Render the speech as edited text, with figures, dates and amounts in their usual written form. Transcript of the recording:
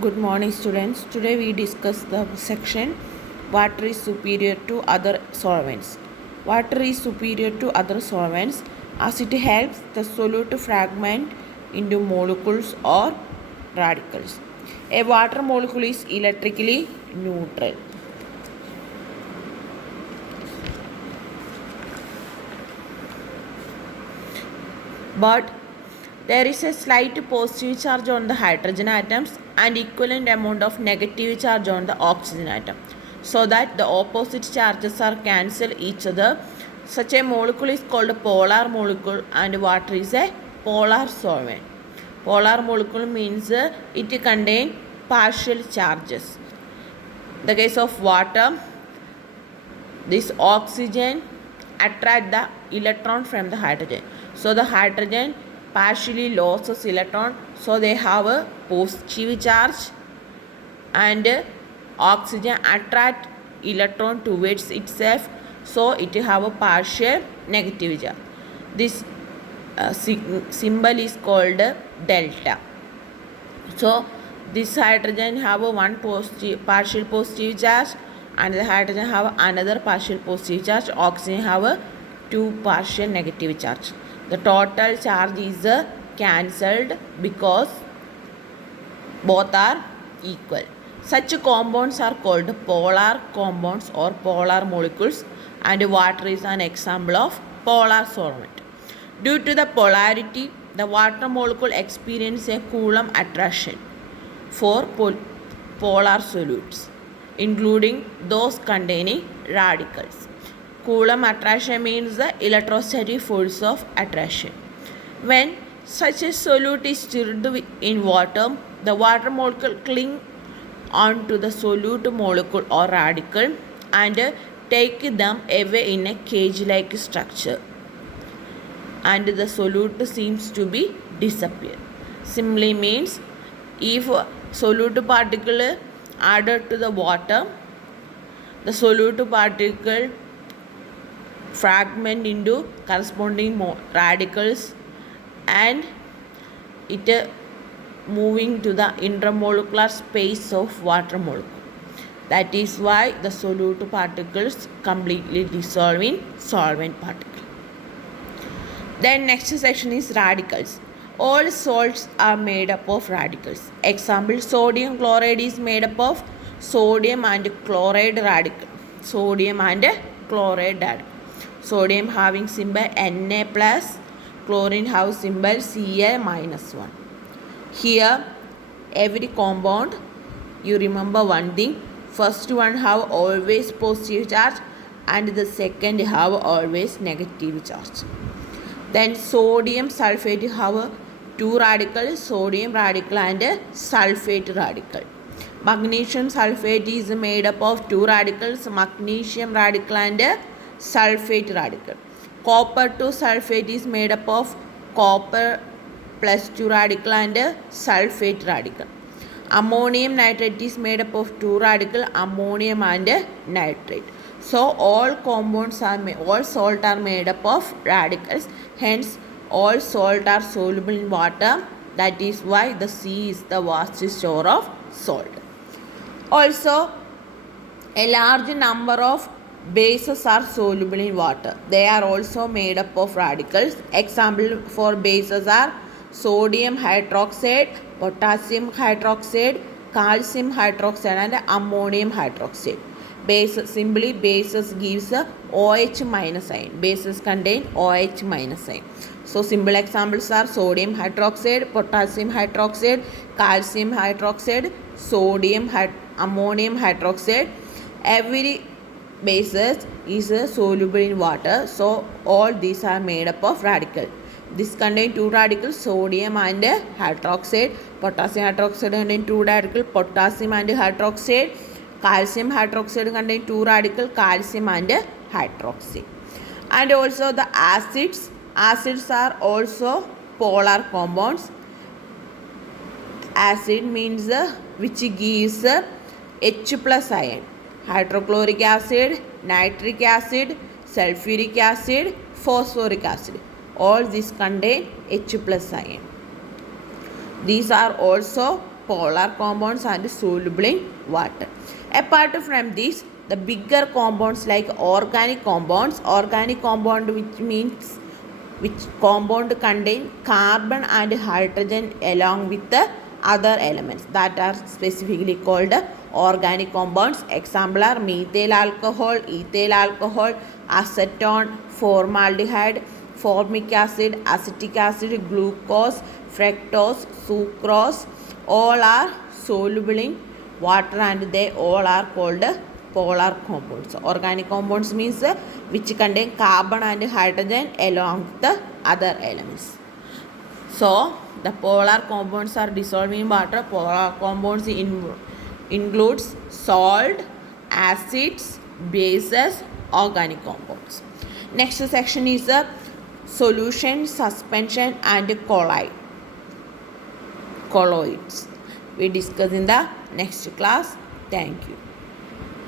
Good morning, students. Today we discuss the section water is superior to other solvents. Water is superior to other solvents as it helps the solute to fragment into molecules or radicals. A water molecule is electrically neutral. But there is a slight positive charge on the hydrogen atoms and equivalent amount of negative charge on the oxygen atom, so that the opposite charges are cancel each other. Such a molecule is called a polar molecule, and water is a polar solvent. Polar molecule means it contains partial charges. In the case of water, this oxygen attract the electron from the hydrogen. So the hydrogen partially loses electron, so they have a positive charge, and oxygen attract electron towards itself, so it have a partial negative charge. This symbol is called delta. So this hydrogen have a one partial positive charge, and the hydrogen have another partial positive charge. Oxygen have a two partial negative charge. The total charge is cancelled because both are equal. Such compounds are called polar compounds or polar molecules, and water is an example of polar solvent. Due to the polarity, the water molecule experiences a Coulomb attraction for polar solutes, including those containing radicals. Coulomb attraction means the electrostatic force of attraction. When such a solute is stirred in water, the water molecule cling onto the solute molecule or radical and take them away in a cage-like structure, and the solute seems to be disappear. Simply means if solute particle added to the water, the solute particle fragment into corresponding radicals, and it moving to the intermolecular space of water molecule. That is why the solute particles completely dissolve in solvent particle. Then next section is radicals. All salts are made up of radicals. Example, sodium chloride is made up of sodium and chloride radical. Sodium and chloride radical. Sodium having symbol Na plus, chlorine have symbol Ca minus 1. Here every compound, you remember one thing, first one have always positive charge and the second have always negative charge. Then sodium sulfate have two radicals, sodium radical and sulfate radical. Magnesium sulfate is made up of two radicals, magnesium radical and sulfate radical. Copper 2 sulfate is made up of copper plus 2 radical and sulfate radical. Ammonium nitrate is made up of two radical, ammonium and nitrate. So all compounds are all salt are made up of radicals. Hence all salt are soluble in water. That is why the sea is the vast store of salt. Also, a large number of bases are soluble in water. They are also made up of radicals. Example for bases are sodium hydroxide, potassium hydroxide, calcium hydroxide and ammonium hydroxide. Base, simply bases gives a OH minus sign. Bases contain OH minus sign. So simple examples are sodium hydroxide, potassium hydroxide, calcium hydroxide, ammonium hydroxide. Every bases is soluble in water, so all these are made up of radical. This contain two radicals, sodium and hydroxide. Potassium hydroxide contain two radicals, potassium and hydroxide. Calcium hydroxide contain two radicals, calcium and hydroxide. And also the acids. Acids are also polar compounds. Acid means which gives H plus ion. Hydrochloric acid, nitric acid, sulfuric acid, phosphoric acid. All these contain H plus ion. These are also polar compounds and soluble in water. Apart from this, the bigger compounds like organic compound which compound contain carbon and hydrogen along with the other elements that are specifically called organic compounds. Example are methyl alcohol, ethyl alcohol, acetone, formaldehyde, formic acid, acetic acid, glucose, fructose, sucrose. All are soluble in water and they all are called polar compounds. Organic compounds means which contain carbon and hydrogen along with the other elements. So the polar compounds are dissolved in water. Polar compounds includes salt, acids, bases, organic compounds. Next section is solution, suspension and colloids. We discuss in the next class. Thank you.